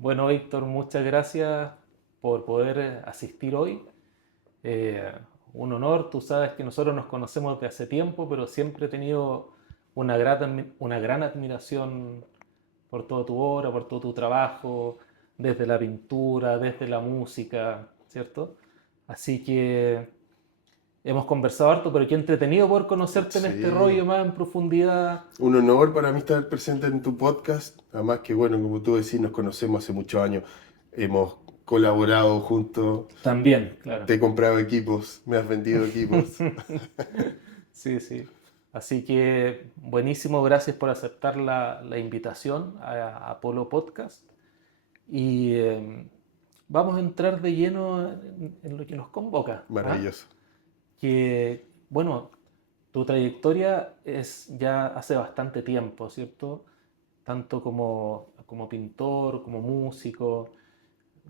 Bueno, Víctor, muchas gracias por poder asistir hoy. Eh, un honor, tú sabes que nosotros nos conocemos desde hace tiempo, pero siempre he tenido una gran admiración por toda tu obra, por todo tu trabajo, desde la pintura, desde la música, ¿cierto? Así que hemos conversado harto, pero qué entretenido poder conocerte en este Sí, rollo más en profundidad. un honor para mí estar presente en tu podcast. Además que, bueno, como tú decís, nos conocemos hace muchos años. Hemos colaborado juntos. También, claro. Te he comprado equipos, me has vendido equipos. Sí, sí. Así que buenísimo, gracias por aceptar la invitación a Apolo Podcast. Y vamos a entrar de lleno en lo que nos convoca. ¿Ah? Maravilloso. Que, bueno, tu trayectoria es ya hace bastante tiempo, ¿cierto? Tanto como pintor, como músico.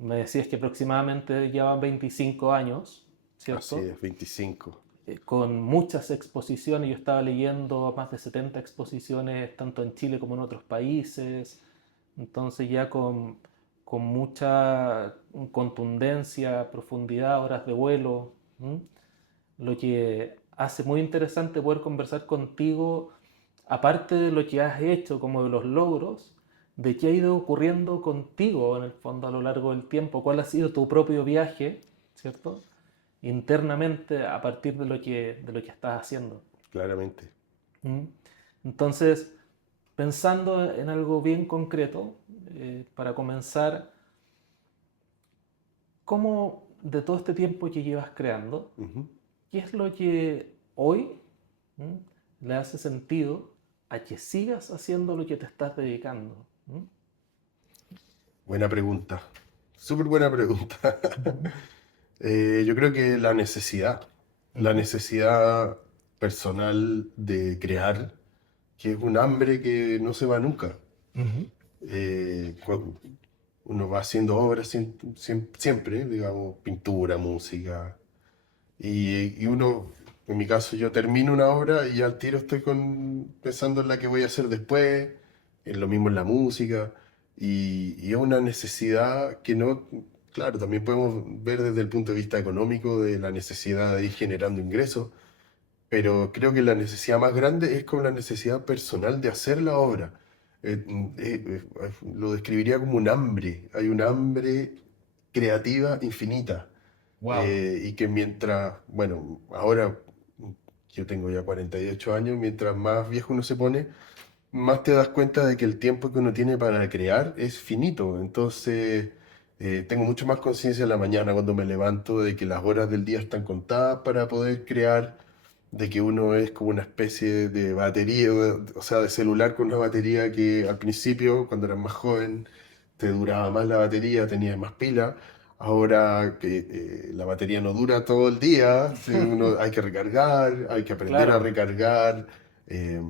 Me decías que aproximadamente llevan 25 años, Así ¿cierto? es, 25. Con muchas exposiciones. Yo estaba leyendo más de 70 exposiciones, tanto en Chile como en otros países. Entonces ya con mucha contundencia, profundidad, horas de vuelo. ¿M? Lo que hace muy interesante poder conversar contigo, aparte de lo que has hecho, como de los logros, de qué ha ido ocurriendo contigo en el fondo a lo largo del tiempo, cuál ha sido tu propio viaje, ¿cierto? Internamente a partir de lo que estás haciendo. Claramente. ¿Mm? Entonces, pensando en algo bien concreto, para comenzar, ¿cómo de todo este tiempo que llevas creando, Ujú. qué es lo que hoy le hace sentido a que sigas haciendo lo que te estás dedicando? ¿Mm? Buena pregunta. Súper buena pregunta. Ujú, Yo creo que la ujú, necesidad personal de crear, que es un hambre que no se va nunca. ujú. Cuando uno va haciendo obras siempre, digamos, pintura, música, y uno, en mi caso, yo termino una obra y al tiro estoy pensando en la que voy a hacer después, en lo mismo en la música, y es una necesidad que no, claro, también podemos ver desde el punto de vista económico de la necesidad de ir generando ingresos, pero creo que la necesidad más grande es con la necesidad personal de hacer la obra. Lo describiría como un hambre. Hay un hambre creativa infinita. Wow. Y que mientras, bueno, ahora yo tengo ya 48 años, mientras más viejo uno se pone, más te das cuenta de que el tiempo que uno tiene para crear es finito. Entonces, tengo mucho más conciencia en la mañana cuando me levanto de que las horas del día están contadas para poder crear, de que uno es como una especie de batería, o sea, de celular con una batería que al principio, cuando eras más joven, te duraba más la batería, tenías más pila. Ahora que la batería no dura todo el día, uno hay que recargar, hay que aprender a Claro, recargar. eh,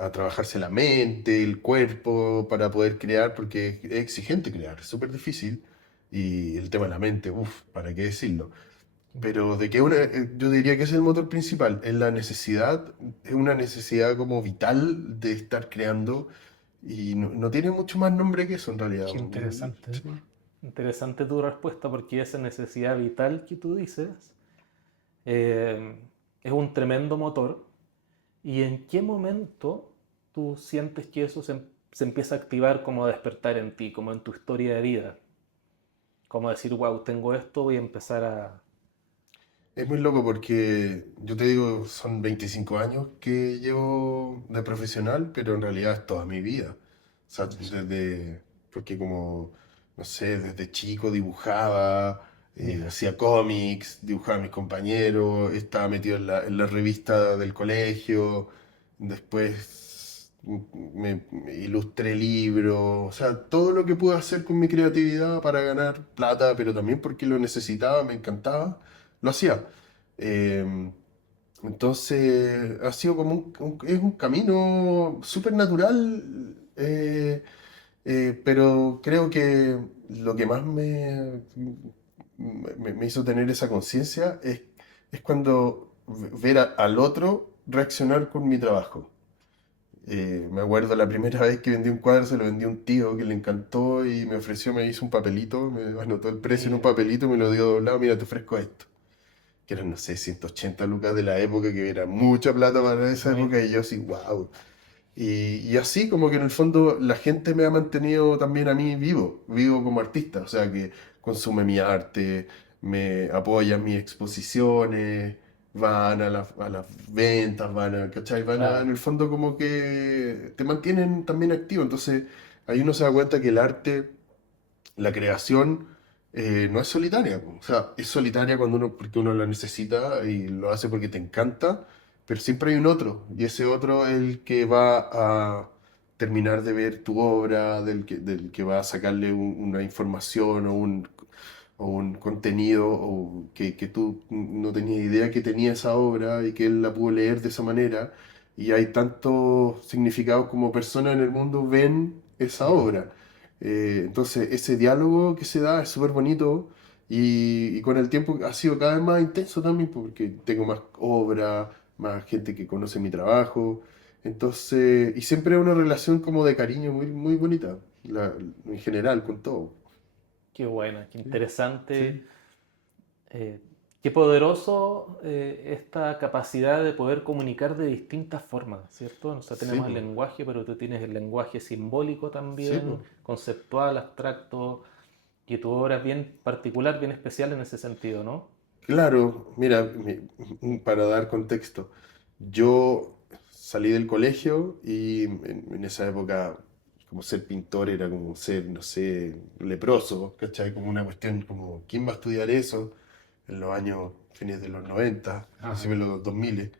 a trabajarse la mente, el cuerpo, para poder crear, porque es exigente crear, es súper difícil. Y el tema de la mente, uff, ¿para qué decirlo? Pero de que yo diría que es el motor principal, es la necesidad, es una necesidad como vital de estar creando y no tiene mucho más nombre que eso en realidad. qué interesante. Sí. Interesante tu respuesta porque esa necesidad vital que tú dices eh, es un tremendo motor. ¿Y en qué momento tú sientes que eso se empieza a activar como a despertar en ti, como en tu historia de vida? Como decir, wow, tengo esto, voy a empezar a... Es muy loco porque yo te digo, son 25 años que llevo de profesional, pero en realidad es toda mi vida. O sea, porque como, no sé, desde chico dibujaba, Mira, hacía cómics, dibujaba a mis compañeros, estaba metido en la revista del colegio, después me ilustré libros, o sea, todo lo que pude hacer con mi creatividad para ganar plata, pero también porque lo necesitaba, me encantaba lo hacía. Eh, entonces ha sido como es un camino súper natural, pero creo que lo que más me hizo tener esa conciencia es cuando ver al otro reaccionar con mi trabajo. Me acuerdo la primera vez que vendí un cuadro, se lo vendí a un tío que le encantó y me ofreció, me hizo un papelito, me anotó el precio en un Mira, papelito y me lo dio doblado, mira, te ofrezco esto. Que eran, no sé, 180 lucas de la época, que era mucha plata para esa muy, época, y yo así, wow. Y así como que en el fondo la gente me ha mantenido también a mí vivo como artista, o sea que consume mi arte, me apoya en mis exposiciones, van a las ventas, ¿cachai? En claro, el fondo como que te mantienen también activo, entonces ahí uno se da cuenta que el arte, la creación, no es solitaria, po. O sea, es solitaria cuando uno, porque uno la necesita y lo hace porque te encanta, pero siempre hay un otro, y ese otro es el que va a terminar de ver tu obra, del que va a sacarle una información o un contenido o que tú no tenías idea que tenía esa obra y que él la pudo leer de esa manera. Y hay tantos significados como personas en el mundo ven esa mm, obra. Entonces, ese diálogo que se da es súper bonito y con el tiempo ha sido cada vez más intenso también porque tengo más obra, más gente que conoce mi trabajo. Entonces, y siempre hay una relación como de cariño muy bonita, en general, con todo. qué buena, qué Sí, interesante. sí, Eh, Qué poderoso esta capacidad de poder comunicar de distintas formas, ¿cierto? O sea, sí, tenemos el po, lenguaje, pero tú tienes el lenguaje simbólico sí, también, po. conceptual, abstracto, y tu obra es bien particular, bien especial en ese sentido, ¿no? Claro, mira, para dar contexto, yo salí del colegio y en esa época, como ser pintor era como ser, no sé, leproso, ¿cachai? Como una cuestión como, ¿quién va a estudiar eso? En los años, fines de los 90, Ajá. principios de los 2000,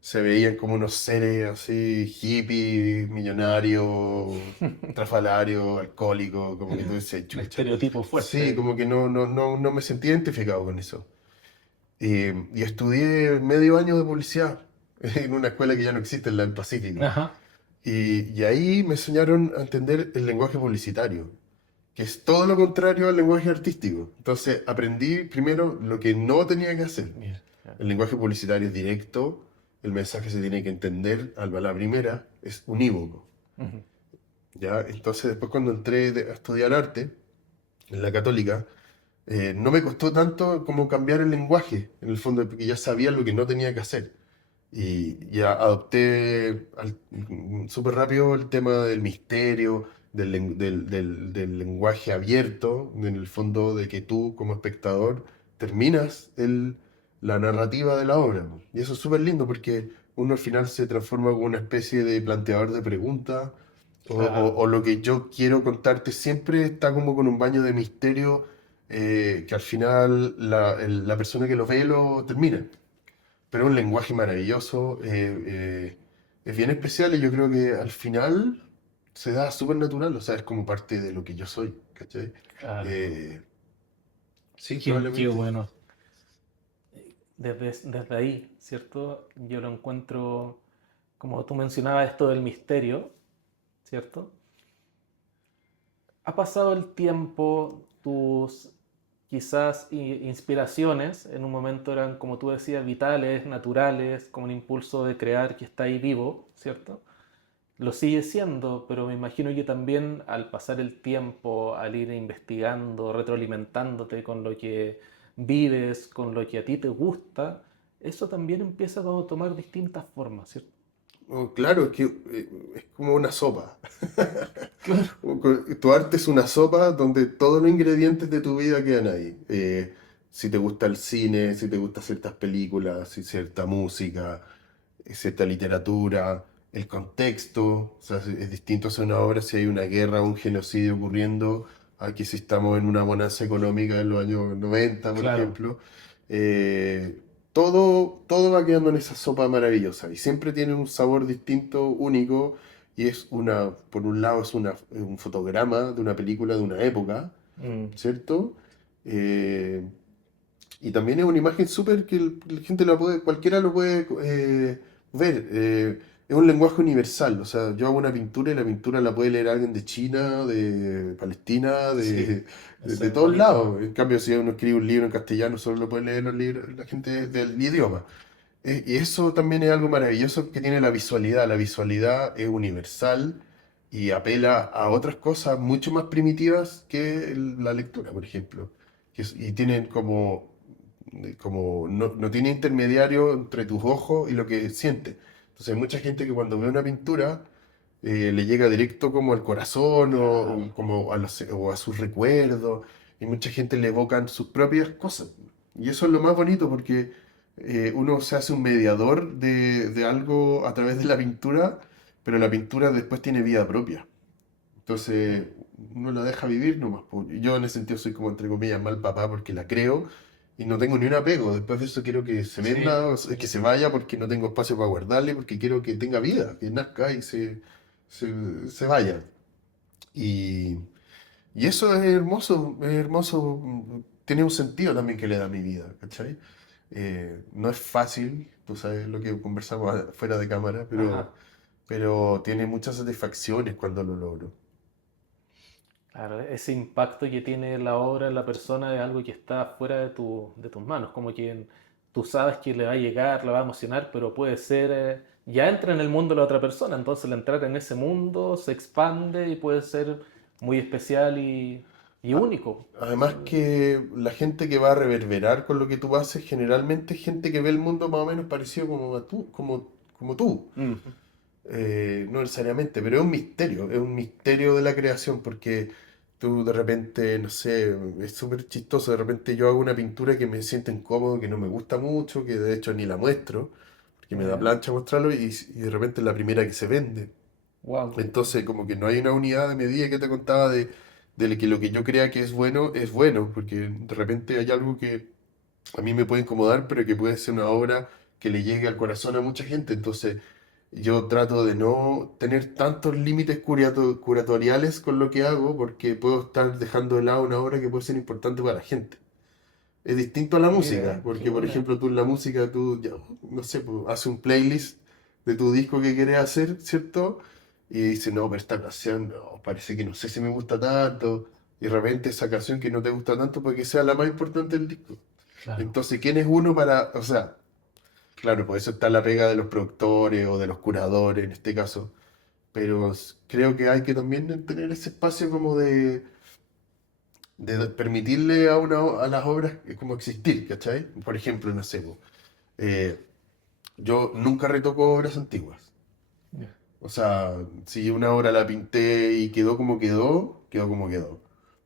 se veían como unos seres así, hippies, millonarios, trafalarios, alcohólicos, como que tú decías, Un chucha. estereotipo Sí, fuerte. como que no me sentía identificado con eso. Y estudié medio año de publicidad en una escuela que ya no existe, en la del Pacífico. Ajá. Y ahí me enseñaron a entender el lenguaje publicitario, que es todo lo contrario al lenguaje artístico. Entonces aprendí primero lo que no tenía que hacer. Mira. Ya. El lenguaje publicitario es directo, el mensaje se tiene que entender a la primera, es unívoco. Ujú. ¿Ya? Entonces después cuando entré a estudiar arte en la Católica, no me costó tanto como cambiar el lenguaje, en el fondo, porque ya sabía lo que no tenía que hacer. Y ya adopté súper rápido el tema del misterio, del lenguaje abierto, en el fondo de que tú como espectador terminas la narrativa de la obra, po. Y eso es súper lindo porque uno al final se transforma como una especie de planteador de preguntas Claro. o lo que yo quiero contarte siempre está como con un baño de misterio, que al final la persona que lo ve lo termina. Pero es un lenguaje maravilloso, es bien especial y yo creo que al final se da súper natural, o sea, es como parte de lo que yo soy, ¿cachai? Claro. Eh, sí, Qué probablemente. bueno. Desde ahí, ¿cierto? Yo lo encuentro, como tú mencionabas, esto del misterio, ¿cierto? Ha pasado el tiempo, tus quizás inspiraciones en un momento eran, como tú decías, vitales, naturales, como un impulso de crear que está ahí vivo, ¿cierto? Lo sigue siendo, pero me imagino que también al pasar el tiempo, al ir investigando, retroalimentándote con lo que vives, con lo que a ti te gusta, eso también empieza a tomar distintas formas, ¿cierto? Oh, claro, es que es como una sopa. Claro. Tu arte es una sopa donde todos los ingredientes de tu vida quedan ahí. Si te gusta el cine, si te gustan ciertas películas, si cierta música, cierta literatura, el contexto, o sea, es distinto hacer una obra si hay una guerra o un genocidio ocurriendo, aquí si estamos en una bonanza económica en los años 90, por Claro. ejemplo. Todo va quedando en esa sopa maravillosa y siempre tiene un sabor distinto, único, y es por un lado un fotograma de una película de una época, Mm, ¿cierto? Eh, y también es una imagen súper que la gente cualquiera lo puede ver. Es un lenguaje universal. O sea, yo hago una pintura y la pintura la puede leer alguien de China, de Palestina, sí, eso de es todos bonito. lados. En cambio, si uno escribe un libro en castellano, solo lo puede leer la gente del idioma. Y eso también es algo maravilloso que tiene la visualidad. La visualidad es universal y apela a otras cosas mucho más primitivas que la lectura, por ejemplo. Y tienen como no tiene intermediario entre tus ojos y lo que sientes. Entonces hay mucha gente que cuando ve una pintura le llega directo como al corazón o Claro. como o a sus recuerdos. Y mucha gente le evocan sus propias cosas. Y eso es lo más bonito porque uno se hace un mediador de algo a través de la pintura, pero la pintura después tiene vida propia. Entonces, uno la deja vivir nomás, po. Yo en ese sentido soy como, entre comillas, mal papá porque la creo y no tengo ni un apego. Después de eso quiero que se Sí, venda, o sea, que se vaya porque no tengo espacio para guardarle, porque quiero que tenga vida, que nazca y se vaya. Y, y eso es hermoso, tiene un sentido también que le da a mi vida, ¿cachai? No es fácil, tú sabes lo que conversamos fuera de cámara, pero, ajá. pero tiene muchas satisfacciones cuando lo logro. Claro, ese impacto que tiene la obra en la persona es algo que está fuera de tus manos, como que tú sabes que le va a llegar, le va a emocionar, pero puede ser, ya entra en el mundo de la otra persona, entonces al entrar en ese mundo se expande y puede ser muy especial y A- único. Además que la gente que va a reverberar con lo que tú haces generalmente es gente que ve el mundo más o menos parecido como tú. Ujú. No necesariamente, pero es un misterio de la creación porque tú de repente, no sé, es súper chistoso, de repente yo hago una pintura que me siento incómodo, que no me gusta mucho, que de hecho ni la muestro, porque me da ¿Ya? plancha mostrarlo y de repente es la primera que se vende. Wow. Entonces, como que no hay una unidad de medida que te contaba de que lo que yo crea que es bueno, porque de repente hay algo que a mí me puede incomodar, pero que puede ser una obra que le llegue al corazón a mucha gente. Entonces, yo trato de no tener tantos límites curatoriales con lo que hago, porque puedo estar dejando de lado una obra que puede ser importante para la gente. Es distinto a la música, Mira, qué porque por buena. ejemplo tú en la música, tú, ya, no sé, pues, haces un playlist de tu disco que quieres hacer, ¿cierto? Y dices, no, pero esta canción no, parece que no sé si me gusta tanto. Y de repente esa canción que no te gusta tanto puede que sea la más importante del disco. Claro. Entonces, ¿quién es uno para, o sea, claro, por eso está la pega de los productores o de los curadores en este caso, pero creo que hay que también tener ese espacio como de permitirle a las obras como existir, ¿cachai? Por ejemplo, no sé, po, eh, yo nunca retoco obras antiguas. Ya. O sea, si una obra la pinté y quedó como quedó, quedó como quedó.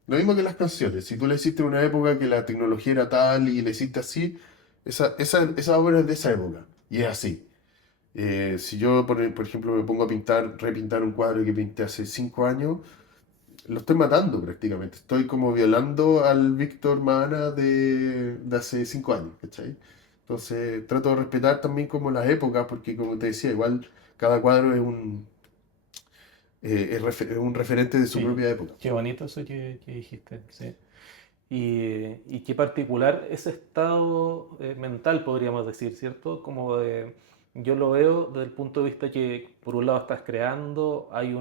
Lo mismo que las canciones. Si tú le hiciste en una época que la tecnología era tal y le hiciste así, esa obra es de esa época. Y es así. Si yo, por ejemplo, me pongo a repintar un cuadro que pinté hace 5 años, lo estoy matando prácticamente. Estoy como violando al Víctor Maana de hace 5 años, ¿cachai? Entonces trato de respetar también como las épocas, porque como te decía, igual cada cuadro es un referente de su Sí, propia época. qué bonito eso que dijiste, sí. Y qué particular ese estado mental, podríamos decir, ¿cierto? Como de, yo lo veo desde el punto de vista que por un lado estás creando, hay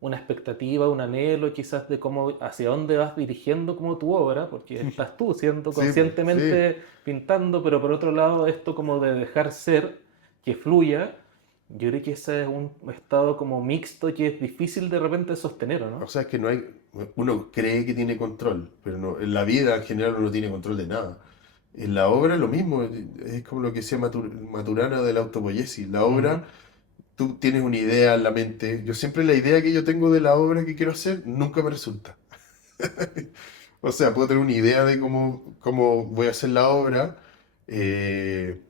una expectativa, un anhelo quizás de cómo, hacia dónde vas dirigiendo como tu obra, porque estás tú siendo Sí, pues, sí. conscientemente pintando, pero por otro lado esto como de dejar ser, que fluya, yo creo que ese es un estado como mixto que es difícil de repente sostener, ¿o O no? sea, es que no hay, uno cree que tiene control, pero no, en la vida en general uno no tiene control de nada. En la obra lo mismo, es como lo que decía Maturana de la autopoiesis. La Ujú. obra tú tienes una idea en la mente. Yo siempre la idea que yo tengo de la obra que quiero hacer nunca me resulta. O sea, puedo tener una idea de cómo voy a hacer la obra eh,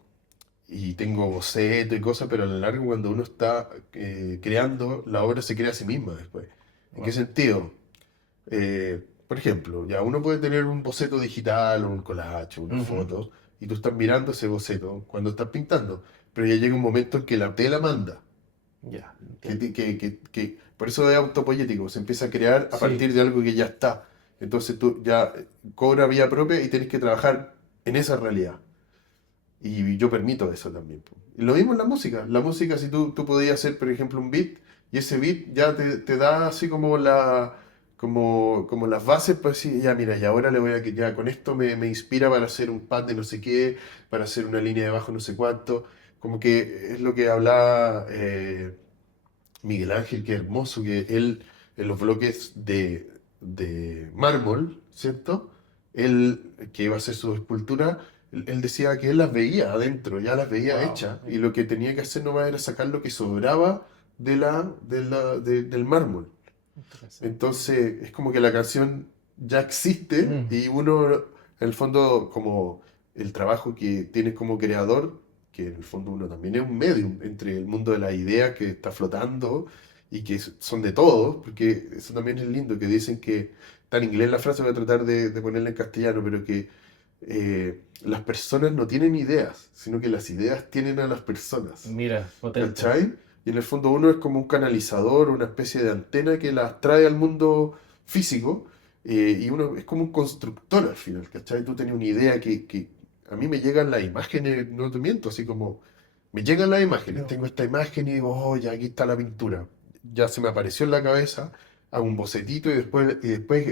y tengo boceto y cosas, pero a lo largo cuando uno está creando, la obra se crea a sí misma después. ¿En qué Wow. sentido? Por ejemplo, ya uno puede tener un boceto digital o un collage o una Ujú. foto y tú estás mirando ese boceto cuando estás pintando, pero ya llega un momento en que la tela manda. Ya, entiendo. Por eso es autopoyético, se empieza a crear a Sí, partir de algo que ya está. Entonces tú ya cobra vía propia y tenés que trabajar en esa realidad. Y yo permito eso también, po. Y lo mismo en la música. La música, si tú podías hacer, por ejemplo, un beat, y ese beat ya te da así como las bases para decir, ya mira, y ahora le voy a que ya con esto me inspira para hacer un pad de no sé qué, para hacer una línea de bajo no sé cuánto. Como que es lo que hablaba Miguel Ángel, que hermoso, que él en los bloques de mármol, ¿cierto? Él, que iba a hacer su escultura, él decía que él las veía adentro, ya las veía Wow. hechas, y lo que tenía que hacer nomás era sacar lo que sobraba del mármol. Interesante. Entonces, es como que la canción ya existe Mm. y uno, en el fondo, como el trabajo que tienes como creador, que en el fondo uno también es un medium entre el mundo de las ideas que está flotando y que son de todos, porque eso también es lindo, que dicen que, está en inglés la frase, voy a tratar de ponerla en castellano, pero que las personas no tienen ideas, sino que las ideas tienen a las personas. Mira, potente. ¿Cachai? Y en el fondo uno es como un canalizador, una especie de antena que las trae al mundo físico, y uno es como un constructor al final, ¿cachai? Tú tenías una idea que a mí me llegan las imágenes, no te miento, así como me llegan las imágenes, tengo esta imagen y digo, oh, ya aquí está la pintura, ya se me apareció en la cabeza, hago un bocetito y después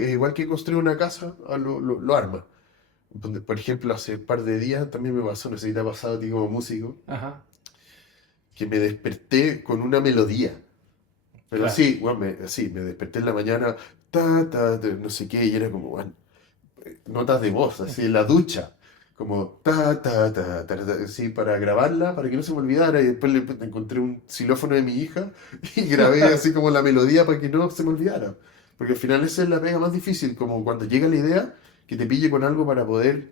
igual que construir una casa, lo arma. Por ejemplo, hace un par de días también me pasó, no sé si te ha pasado a ti como músico, Ajá, que me desperté con una melodía. Pero claro. sí, bueno, sí, me desperté en la mañana, no sé qué, y era como, bueno, notas de voz, así en la ducha, como así para grabarla, para que no se me olvidara, y después encontré un xilófono de mi hija y grabé así como la melodía para que no se me olvidara. Porque al final esa es la pega más difícil, como cuando llega la idea, que te pille con algo para poder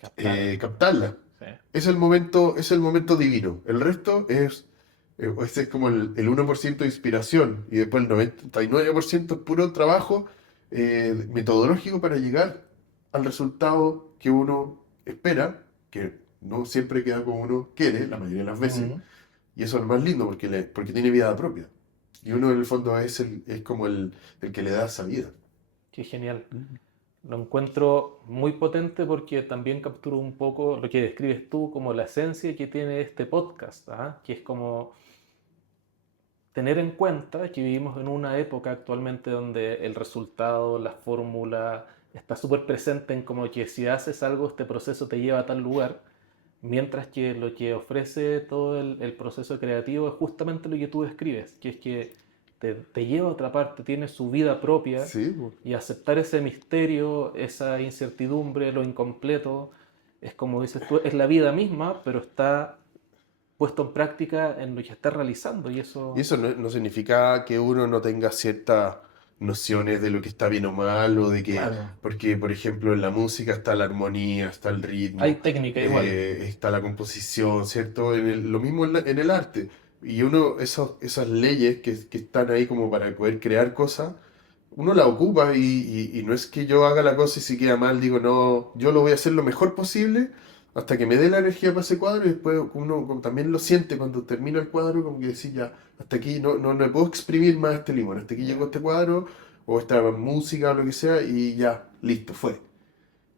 Captarla. captarla. Sí. Es el momento divino. El resto ese es como el 1% de inspiración y después el 99% es puro trabajo metodológico para llegar al resultado que uno espera, que no siempre queda como uno quiere, la mayoría de las veces, Ujú. y eso es lo más lindo porque tiene vida propia. Y uno en el fondo es como el que le da esa vida. Qué genial. Lo encuentro muy potente porque también capturo un poco lo que describes tú como la esencia que tiene este podcast, ¿ah? Que es como tener en cuenta que vivimos en una época actualmente donde el resultado, la fórmula, está súper presente en como que si haces algo, este proceso te lleva a tal lugar, mientras que lo que ofrece todo el proceso creativo es justamente lo que tú describes, que es que te lleva a otra parte, tiene su vida propia Sí, po. y aceptar ese misterio, esa incertidumbre, lo incompleto, es como dices tú, es la vida misma, pero está puesto en práctica en lo que está realizando y Y eso eso no significa que uno no tenga ciertas nociones de lo que está bien o mal, o de que, claro, porque por ejemplo en la música está la armonía, está el hay ritmo, técnica igual. está la composición, ¿cierto? Lo mismo en el arte. Y uno, esas leyes que están ahí como para poder crear cosas, uno la ocupa y no es que yo haga la cosa y si queda mal, digo, no, yo lo voy a hacer lo mejor posible hasta que me dé la energía para ese cuadro y después uno como también lo siente cuando termina el cuadro, como que decir ya, hasta aquí no puedo exprimir más este limón, hasta aquí llegó Ya. este cuadro o esta música o lo que sea y ya, listo, fue.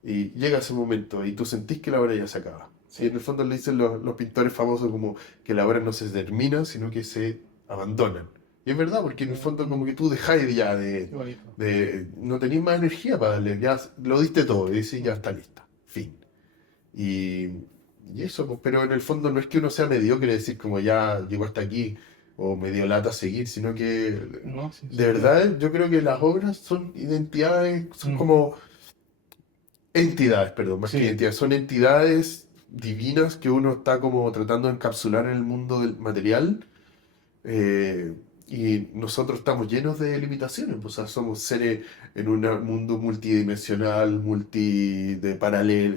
Y llega ese momento y tú sentís que la obra ya se acaba. Y Sí. en el fondo le dicen los pintores famosos como que la obra no se termina, sino que se abandonan. Y es verdad, porque en el fondo como que tú dejáis ya Qué bonito. no tenéis más energía para darle, ya lo diste todo y dices ya Mm. está lista, fin. Y, y eso, pues, pero en el fondo no es que uno sea mediocre, decir como ya llegó hasta aquí o me dio lata seguir, sino que No, sí, de sin duda. verdad yo creo que las obras son identidades, son Mm. como entidades, perdón, más que Sí, identidades, son entidades divinas que uno está como tratando de encapsular en el mundo del material, eh, y nosotros estamos llenos de limitaciones, pues, o sea, somos seres en un mundo multidimensional, de paralelo,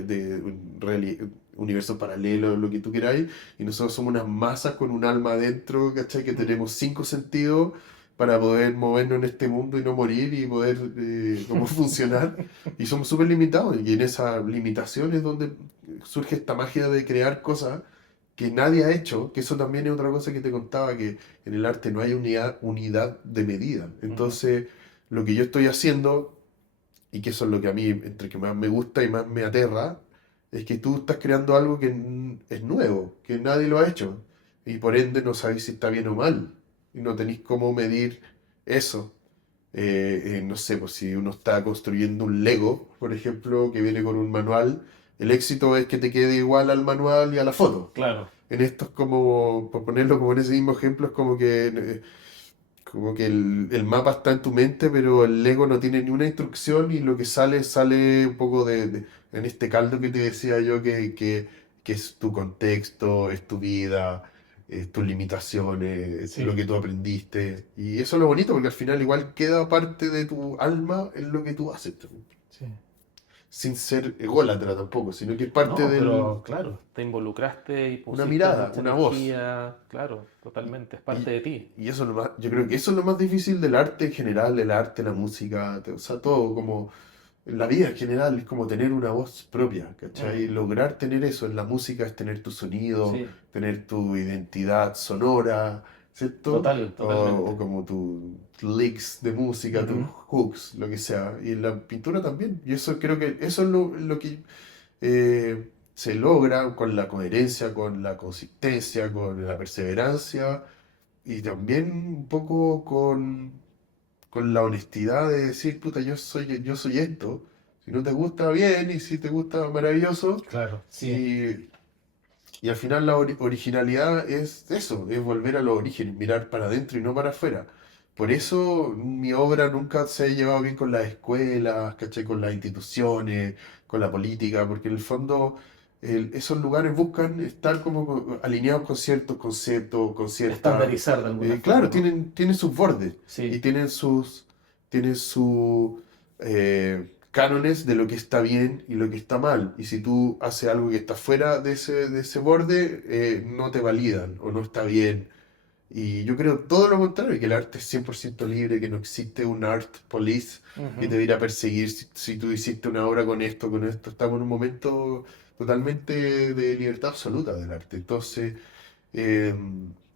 universo paralelo, lo que tú queráis, y nosotros somos unas masas con un alma adentro, ¿cachai? Que mm. tenemos 5 sentidos para poder movernos en este mundo y no morir y poder como funcionar, y somos súper limitados, y en esa limitación es donde surge esta magia de crear cosas que nadie ha hecho, que eso también es otra cosa que te contaba, que en el arte no hay unidad de medida. Ujú. Entonces, lo que yo estoy haciendo, y que eso es lo que a mí entre que más me gusta y más me aterra, es que tú estás creando algo que es nuevo, que nadie lo ha hecho, y por ende no sabéis si está bien o mal, y no tenéis cómo medir eso. No sé, pues si uno está construyendo un Lego, por ejemplo, que viene con un manual, el éxito es que te quede igual al manual y a la foto. Claro. En esto es como, por ponerlo como en ese mismo ejemplo, es como que el mapa está en tu mente, pero el Lego no tiene ni una instrucción y lo que sale, sale un poco en este caldo que te decía yo, que es tu contexto, es tu vida, es tus limitaciones, lo Sí, que tú aprendiste. Y eso es lo bonito, porque al final igual queda parte de tu alma en lo que tú haces, también. sí. Sin ser ególatra tampoco, sino que es parte No, del, pero claro, te involucraste y una pusiste mirada, mucha una voz. energía, claro, totalmente, es parte Y, de ti. y eso es lo más, yo creo que eso es lo más difícil del arte en general, del arte, la música, o sea, todo, como la vida en general, es como tener una voz propia, ¿cachai? Mm, Lograr tener eso en la música es tener tu sonido, sí, tener tu identidad sonora, ¿cierto? O totalmente. como tus licks de música, tus Ujú. hooks, lo que sea. Y en la pintura también. Y eso creo que eso es lo que se logra con la coherencia, con la consistencia, con la perseverancia y también un poco con la honestidad de decir, puta, yo soy esto. Si no te gusta, bien, y si te gusta, maravilloso. Claro, sí, Y, y al final la originalidad es eso, es volver a los orígenes, mirar para adentro y no para afuera. Por eso mi obra nunca se ha llevado bien con las escuelas, ¿cachai? Con las instituciones, con la política, porque en el fondo esos lugares buscan estar como alineados con ciertos conceptos, con ciertas... estandarizar de alguna forma, claro, ¿no? tienen sus bordes y Sí, tienen sus cánones de lo que está bien y lo que está mal. Y si tú haces algo que está fuera de ese borde, no te validan o no está bien. Y yo creo todo lo contrario, que el arte es 100% libre, que no existe un art police que te ujú, va a ir a perseguir si tú hiciste una obra con esto, con esto. Estamos en un momento totalmente de libertad absoluta del arte. Entonces, eh,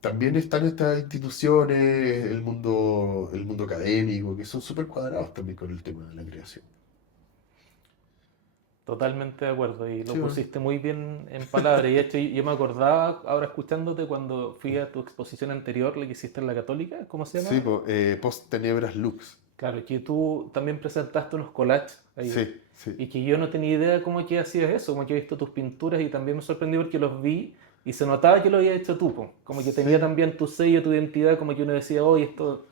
también están estas instituciones, el mundo académico, que son súper cuadrados también con el tema de la creación. totalmente de acuerdo y Sí, lo bueno. pusiste muy bien en palabras. Y de hecho, yo me acordaba ahora escuchándote cuando fui a tu exposición anterior, la que hiciste en la Católica, ¿cómo se Sí, llama? po, Post Tenebras Lux. Claro, que tú también presentaste unos collages ahí. Sí, sí. Y que yo no tenía idea cómo que hacías eso, como que he visto tus pinturas y también me sorprendió porque los vi y se notaba que lo había hecho tú, po. Como que tenía Sí, también tu sello, tu identidad, como que uno decía, oye, esto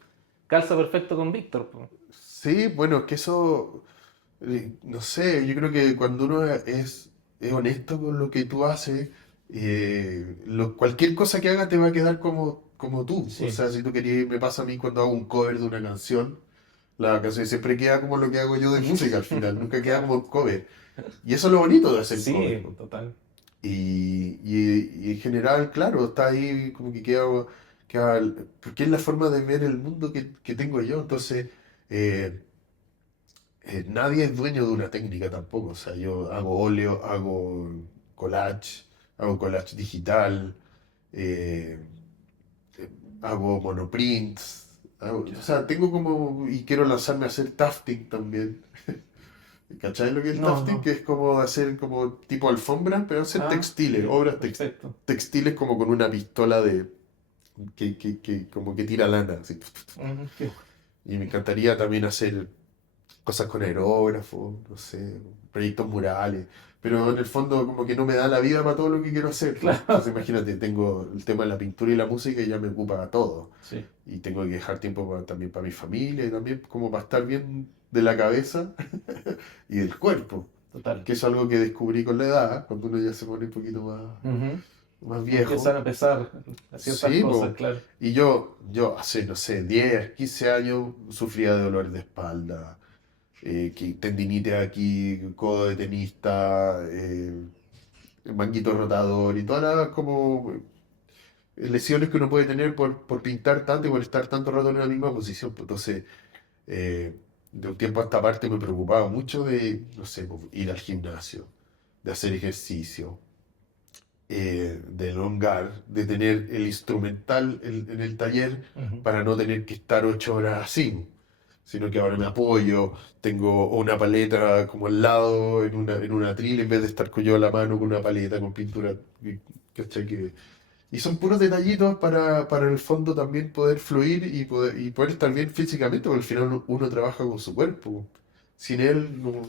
calza perfecto con Víctor, po. sí, bueno, es que eso, no sé, yo creo que cuando uno es honesto con lo que tú haces, cualquier cosa que haga te va a quedar como tú. O Sí, sea, si tú querías, me pasa a mí cuando hago un cover de una canción, la canción siempre queda como lo que hago yo de música al final, nunca queda claro. como cover. Y eso es lo bonito de hacer cover, Sí, po. total. Y en general, claro, está ahí como que porque es la forma de ver el mundo que tengo yo. Entonces, eh, nadie es dueño de una técnica tampoco. O sea, yo hago óleo, collage, hago collage digital, eh, hago monoprints. O Ya. sea, tengo como, y quiero lanzarme a hacer tafting también. ¿Cachai lo que es el No, tafting? no. Que es como hacer como tipo alfombra, pero hacer Ah, textiles, ya, obras perfecto. textiles como con una pistola que como que tira lana, así. Ujú, Y me encantaría también hacer cosas con aerógrafo, no sé, proyectos murales. Pero en el fondo como que no me da la vida para todo lo que quiero hacer, pues. Entonces claro. imagínate, tengo el tema de la pintura y la música y ya me ocupa todo. Sí, Y tengo que dejar tiempo también para mi familia y también como para estar bien de la cabeza y del cuerpo. total. Que es algo que descubrí con la edad, cuando uno ya se pone un poquito Ujú. más Empiezan viejo. a pesar ciertas Sí, cosas, po. claro. Y yo hace, no sé, 10 15 años sufría de dolores de espalda, tendinitis aquí, codo de tenista, manguito rotador y todas las como lesiones que uno puede tener por pintar tanto y por estar tanto rato en la misma posición. Pues, entonces, de un tiempo a esta parte me preocupaba mucho de, no sé, pues, ir al gimnasio, de hacer ejercicio, de elongar, de tener el instrumental en el taller Ujú. para no tener que estar 8 horas así, sino que ahora me apoyo, tengo una paleta como al lado en una atril en vez de estar con yo a la mano con una paleta con pintura, ¿cachai? Y son puros detallitos para en el fondo también poder fluir y poder estar bien físicamente, porque al final uno trabaja con su cuerpo. Sin él, no.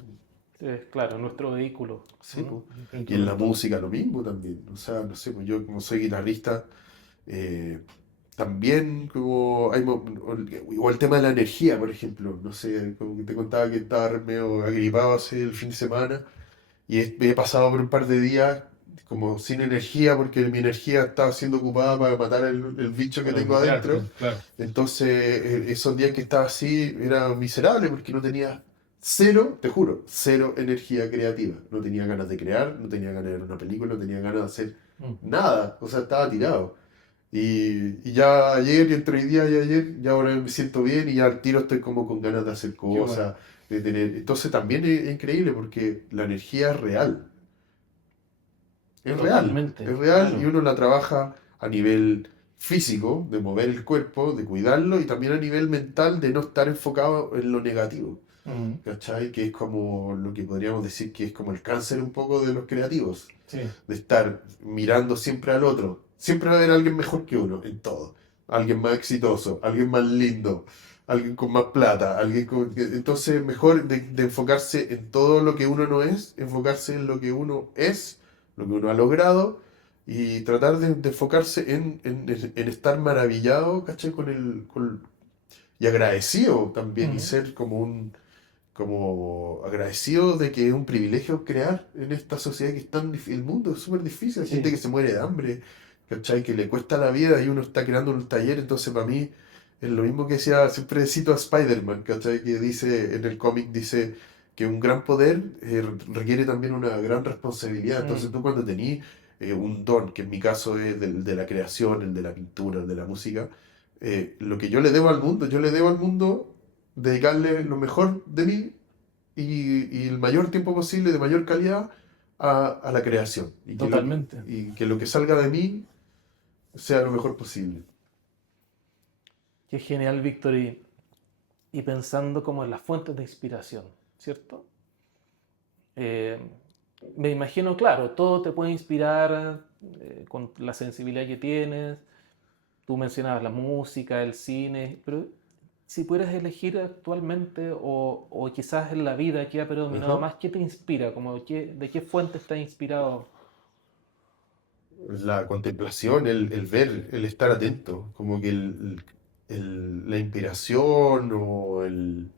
Es claro, nuestro vehículo, Sí, pues. el Y en la instrumento. música lo mismo también. O sea, no sé, pues yo como soy guitarrista, eh, también como o el tema de la energía, por ejemplo. No sé, como que te contaba que estaba medio agripado hace el fin de semana y he pasado por un par de días como sin energía porque mi energía estaba siendo ocupada para matar el bicho que Para tengo recuperarte, adentro. claro. Entonces, esos días que estaba así era miserable porque no tenía cero, te juro, cero energía creativa. No tenía ganas de crear, no tenía ganas de ver una película, no tenía ganas de hacer Mm. nada. O sea, estaba tirado. Y ya ayer, y entre hoy día y ayer, ya ahora me siento bien y ya al tiro estoy como con ganas de hacer Qué bueno. cosas, de tener. Entonces también es increíble porque la energía es real. Totalmente, Es real y claro. uno la trabaja a nivel físico, de mover el cuerpo, de cuidarlo, y también a nivel mental, de no estar enfocado en lo negativo. Mm. ¿Cachai? Que es como lo que podríamos decir que es como el cáncer un poco de los creativos, Sí. de estar mirando siempre al otro. Siempre va a haber alguien mejor que uno en todo. Alguien más exitoso, alguien más lindo, alguien con más plata, Entonces, mejor de enfocarse en todo lo que uno no es, enfocarse en lo que uno es, lo que uno ha logrado, y tratar de enfocarse en estar maravillado, ¿cachai? Y agradecido también, y Mm. ser como agradecido de que es un privilegio crear en esta sociedad que es tan difícil. El mundo es súper difícil, hay gente que Sí. se muere de hambre, ¿cachai? Que le cuesta la vida y uno está creando un taller. Entonces para mí es lo mismo que decía, siempre cito a Spider-Man, ¿cachai? Que dice en el cómic, dice que un gran poder requiere también una gran responsabilidad. Entonces Mm. tú cuando tenés un don, que en mi caso es de la creación, el de la pintura, el de la música, lo que yo le debo al mundo, yo le debo al mundo dedicarle lo mejor de mí y el mayor tiempo posible, de mayor calidad, a la creación. Totalmente. Y que lo que salga de mí sea lo mejor posible. Qué genial, Víctor. Y pensando como en las fuentes de inspiración, ¿cierto? Eh, Me imagino, claro, todo te puede inspirar con la sensibilidad que tienes. Tú mencionabas la música, el cine, pero si pudieras elegir actualmente o quizás en la vida que ha predominado Ajá. más, ¿qué te inspira? Como ¿de qué fuente estás inspirado? La contemplación, el ver, el estar atento, como que la inspiración o el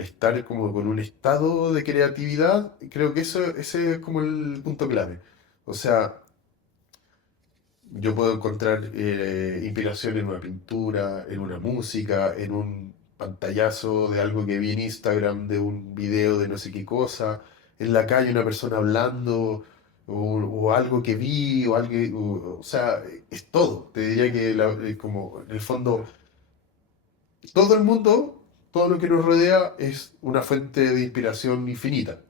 estar como con un estado de creatividad, creo que ese es como el punto clave. O sea, yo puedo encontrar inspiración en una pintura, en una música, en un pantallazo de algo que vi en Instagram, de un video de no sé qué cosa, en la calle una persona hablando, o algo que vi, o sea, es todo. Te diría que como en el fondo todo el mundo, todo lo que nos rodea es una fuente de inspiración infinita.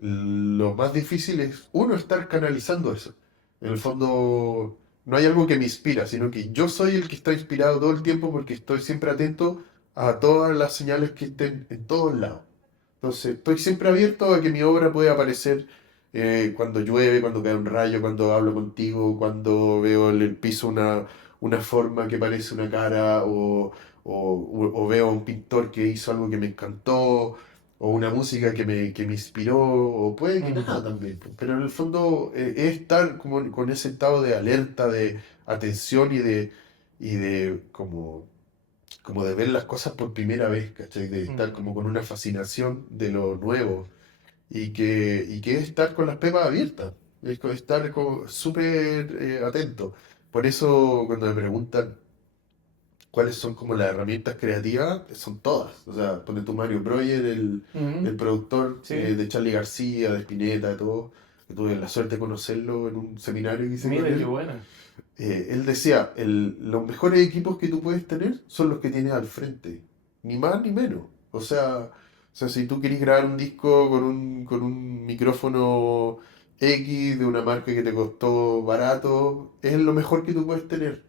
Lo más difícil es uno estar canalizando eso. En el fondo, no hay algo que me inspira, sino que yo soy el que está inspirado todo el tiempo porque estoy siempre atento a todas las señales que estén en todos lados. Entonces, estoy siempre abierto a que mi obra pueda aparecer cuando llueve, cuando cae un rayo, cuando hablo contigo, cuando veo en el piso una forma que parece una cara, o veo a un pintor que hizo algo que me encantó, o una música que me inspiró, o puede que Mm. nada también. Pero en el fondo es estar como con ese estado de alerta, de atención y de como de ver las cosas por primera vez, ¿cachai? De estar Mm. como con una fascinación de lo nuevo y que es estar con las pepas abiertas, es estar como súper atento. Por eso cuando me preguntan cuáles son como las herramientas creativas, son todas. O sea, pone tu Mario Breuer, el Mm. productor Sí, de Charly García, de Spinetta, de todo, que tuve la suerte de conocerlo en un seminario que hice con mira qué él. buena. Él decía, los mejores equipos que tú puedes tener son los que tienes al frente, ni más ni menos. O sea, si tú querés grabar un disco con un micrófono X de una marca que te costó barato, es lo mejor que tú puedes tener.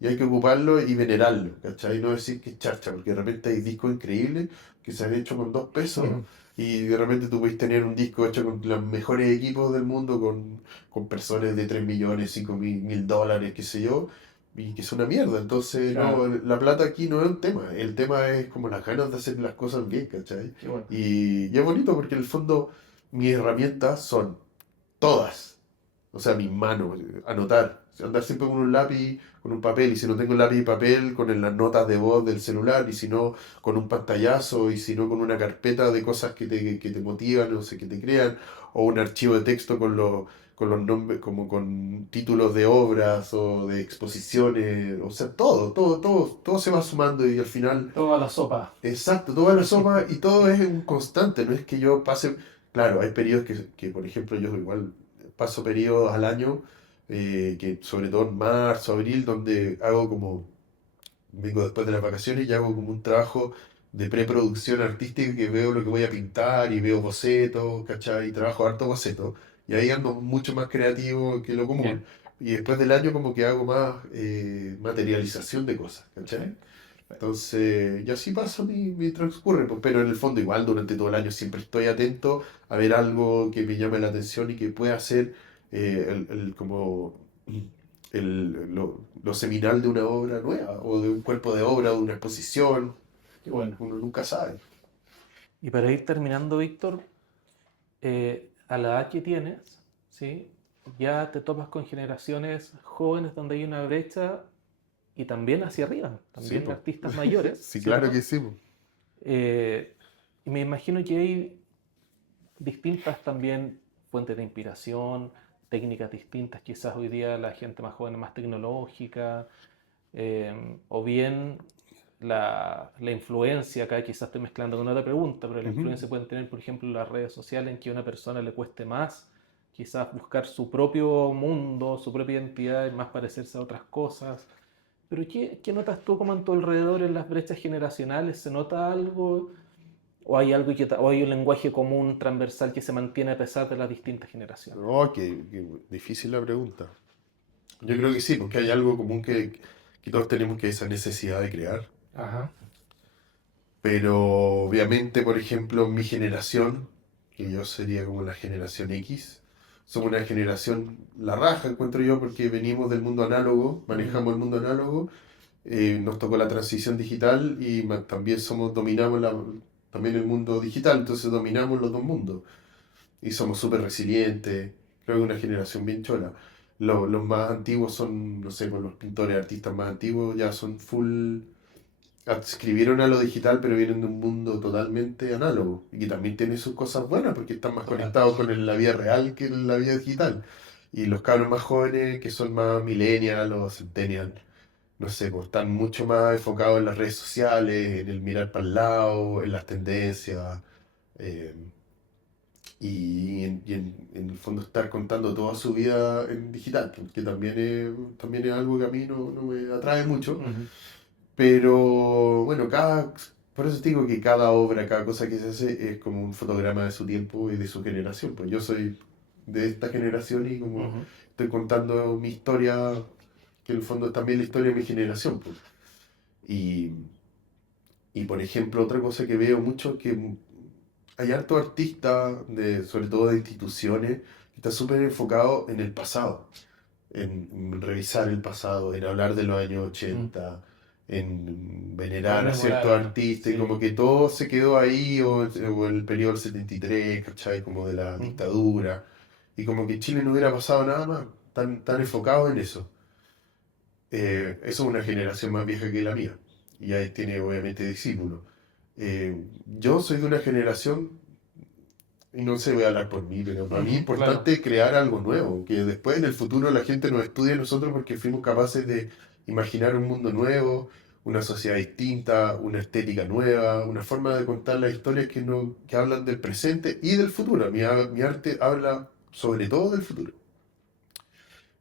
Y hay que ocuparlo y venerarlo, ¿cachai? No decir que es charcha, porque de repente hay discos increíbles que se han hecho con 2 pesos y de repente tú puedes tener un disco hecho con los mejores equipos del mundo, con personas de 3 millones, 5 mil dólares, qué sé yo, y que es una mierda. Entonces, no, Claro, la plata aquí no es un tema, el tema es como las ganas de hacer las cosas bien, ¿cachai? qué bueno. Y es bonito porque en el fondo mis herramientas son todas. O sea, mis manos, anotar. Andar siempre con un lápiz, con un papel. Y si no tengo lápiz y papel, con las notas de voz del celular. Y si no, con un pantallazo. Y si no, con una carpeta de cosas que te motivan, o sea, que te crean. O un archivo de texto con los nombres, como con títulos de obras o de exposiciones. O sea, todo se va sumando y al final. Toda la sopa. Exacto, toda la soma y todo es un constante, no es que yo pase, claro, hay periodos que, por ejemplo, yo igual paso periodos al año, que sobre todo en marzo, abril, donde hago como, vengo después de las vacaciones y hago como un trabajo de preproducción artística que veo lo que voy a pintar y veo bocetos, ¿cachai? Y trabajo harto bocetos. Y ahí ando mucho más creativo que lo común. Bien. Y después del año como que hago más materialización de cosas, ¿cachai? Perfecto. Perfecto. Entonces, y así pasa mi transcurre, pues, pero en el fondo igual durante todo el año siempre estoy atento a ver algo que me llame la atención y que pueda ser como lo seminal de una obra nueva o de un cuerpo de obra o de una exposición. Qué bueno. Uno nunca sabe. Y para ir terminando, Víctor, a la edad que tienes, ¿sí? Ya te topas con generaciones jóvenes donde hay una brecha y también hacia arriba, Sí, también pues. artistas mayores, Sí, claro que ¿cierto? sí, pues. Eh, y me imagino que hay distintas también fuentes de inspiración, técnicas distintas, quizás hoy día la gente más joven es más tecnológica, o bien la influencia, acá quizás estoy mezclando con otra pregunta, pero la Ujú. influencia pueden tener, por ejemplo, las redes sociales en que a una persona le cueste más quizás buscar su propio mundo, su propia identidad y más parecerse a otras cosas. Pero ¿qué notas tú como en tu alrededor en las brechas generacionales? ¿Se nota algo? ¿O hay algo o hay un lenguaje común transversal que se mantiene a pesar de las distintas generaciones? Oh, qué difícil la pregunta. Yo creo que sí, porque hay algo común que todos tenemos, que es esa necesidad de crear. Ajá. Pero obviamente, por ejemplo, mi generación, que yo sería como la generación X, somos una generación, la raja encuentro yo, porque venimos del mundo análogo, Mm, manejamos el mundo análogo, nos tocó la transición digital y también dominamos también el mundo digital, entonces dominamos los dos mundos y somos súper resilientes, creo que una generación bien chola. Los más antiguos son, no sé, pues los pintores, artistas más antiguos ya son full adscribieron a lo digital, pero vienen de un mundo totalmente análogo y que también tiene sus cosas buenas porque están más total. conectados con la vida real que en la vida digital. Y los cabros más jóvenes, que son más millennials o centennials, no sé, pues están mucho más enfocados en las redes sociales, en el mirar para el lado, en las tendencias, eh, en el fondo estar contando toda su vida en digital, que también es algo que a mí no me atrae mucho. Ujú. Pero bueno, por eso te digo que cada obra, cada cosa que se hace es como un fotograma de su tiempo y de su generación. Pues yo soy de esta generación y como Ujú. estoy contando mi historia, que en el fondo es también la historia de mi generación. Pues. Y, y por ejemplo, otra cosa que veo mucho es que hay hartos artistas, sobre todo de instituciones, que están súper enfocados en el pasado, en revisar el pasado, en hablar de los años Mm. 80, en Lo venerar a ciertos rememoraron, artistas, y como sí. que todo se quedó ahí, o el periodo del 73, ¿cachai? Como de la Mm. dictadura, y como que en Chile no hubiera pasado nada más, tan enfocado en eso. Eso es una generación más vieja que la mía, y ahí tiene obviamente discípulos. Yo soy de una generación, y no sé, voy a hablar por mí, pero para mí es Ujú, claro. importante crear algo nuevo, que después en el futuro la gente nos estudie a nosotros porque fuimos capaces de imaginar un mundo nuevo, una sociedad distinta, una estética nueva, una forma de contar las historias que, no, que hablan del presente y del futuro. Mi arte habla sobre todo del futuro.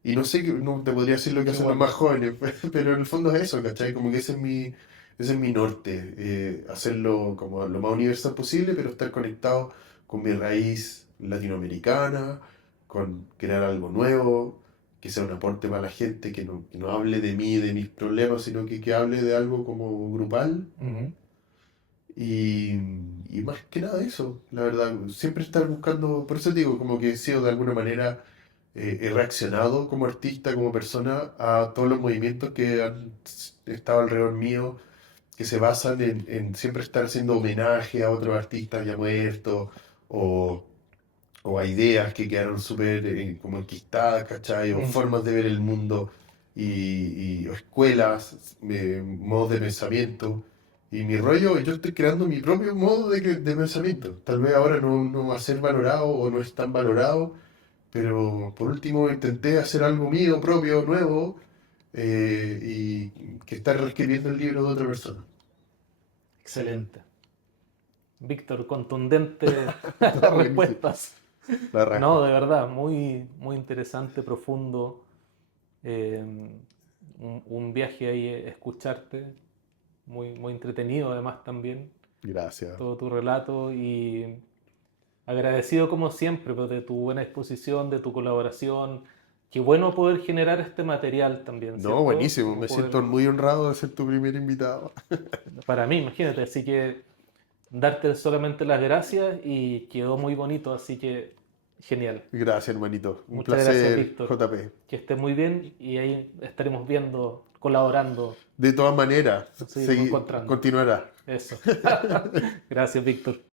Y no sé, no te podría decir lo que Qué hacen los más bueno. jóvenes, pero en el fondo es eso, ¿cachai? Como que ese es mi norte, hacerlo como lo más universal posible, pero estar conectado con mi raíz latinoamericana, con crear algo nuevo, que sea un aporte para la gente, que no hable de mí, de mis problemas, sino que hable de algo como grupal. Ujú. Y, y más que nada eso, la verdad, siempre estar buscando, por eso digo, como que he sido de alguna manera, he reaccionado como artista, como persona, a todos los movimientos que han estado alrededor mío, que se basan en siempre estar haciendo homenaje a otros artistas ya muertos, o, o a ideas que quedaron súper como enquistadas, ¿cachai? O Mm. formas de ver el mundo, o escuelas, modos de pensamiento. Y mi rollo, yo estoy creando mi propio modo de pensamiento. Tal vez ahora no va a ser valorado o no es tan valorado, pero por último intenté hacer algo mío, propio, nuevo, y que estar reescribiendo el libro de otra persona. Excelente. Víctor, contundentes Está buenísimo. respuestas. La No, raja. de verdad, muy, muy interesante, profundo. eh, un viaje ahí, escucharte, muy, muy entretenido además también, Gracias. todo tu relato y agradecido como siempre pues, de tu buena exposición, de tu colaboración. Qué bueno poder generar este material también, No, ¿cierto? buenísimo. Como Me poder, siento muy honrado de ser tu primer invitado. para mí, imagínate, así que darte solamente las gracias y quedó muy bonito, así que genial. Gracias, hermanito. Un Muchas gracias, placer, Víctor. JP. Que estés muy bien y ahí estaremos viendo, colaborando, De todas maneras, nos seguiremos encontrando. continuará. Eso. Gracias, Víctor.